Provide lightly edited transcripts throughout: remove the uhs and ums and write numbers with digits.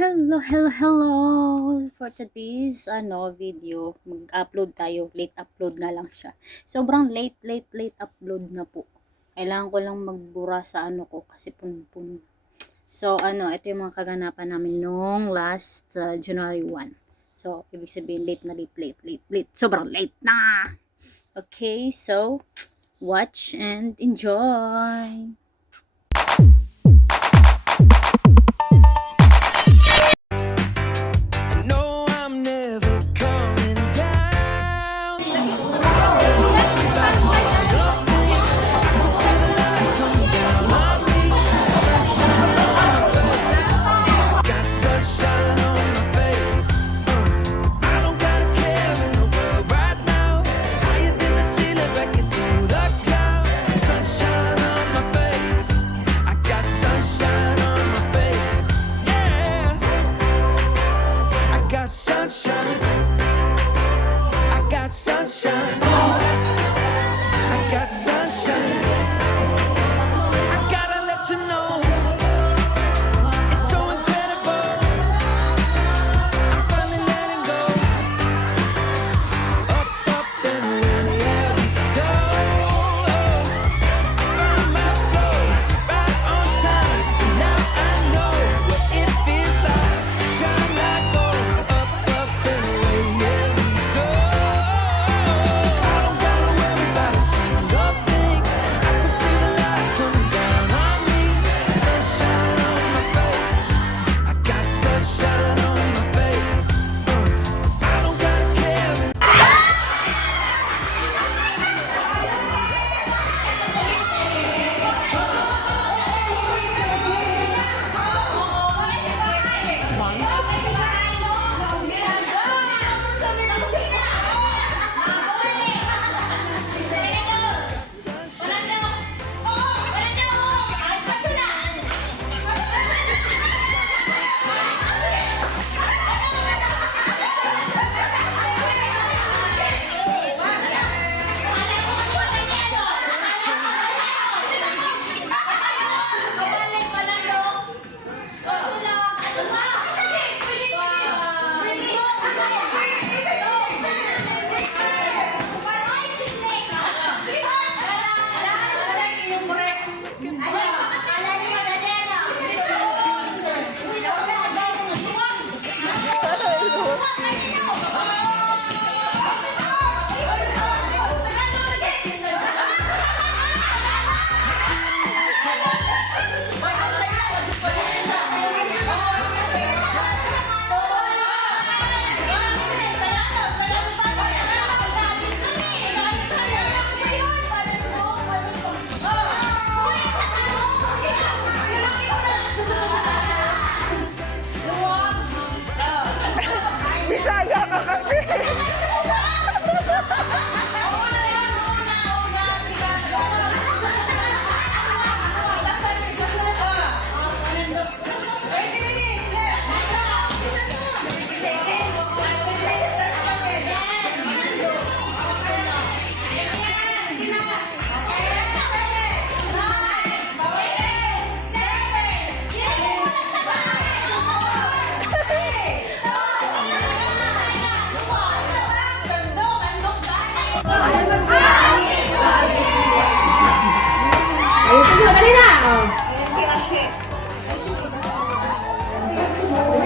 Hello. For today's video, mag-upload tayo. Late upload na lang siya. Sobrang late upload na po. Kailangan ko lang magbura sa ko kasi puno-puno. So, ito yung mga kaganapan namin nung last January 1. So, ibig sabihin late. Sobrang late na! Okay, so, watch and enjoy!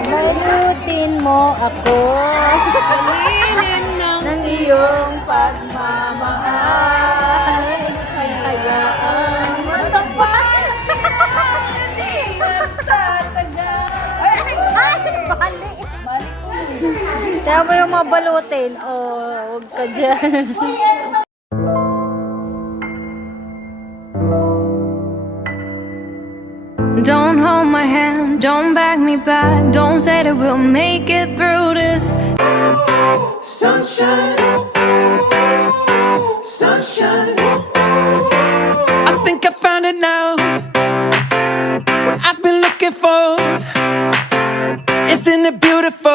Balutin mo ako ng iyong pagmamahal. Hayaan matapal sa tagal. Balik. Kaya mo yung mabalutin. Oh, huwag ka dyan. Don't hold my hand, don't back me back, don't say that we'll make it through this. Sunshine, sunshine. I think I found it now. What I've been looking for. Isn't it beautiful?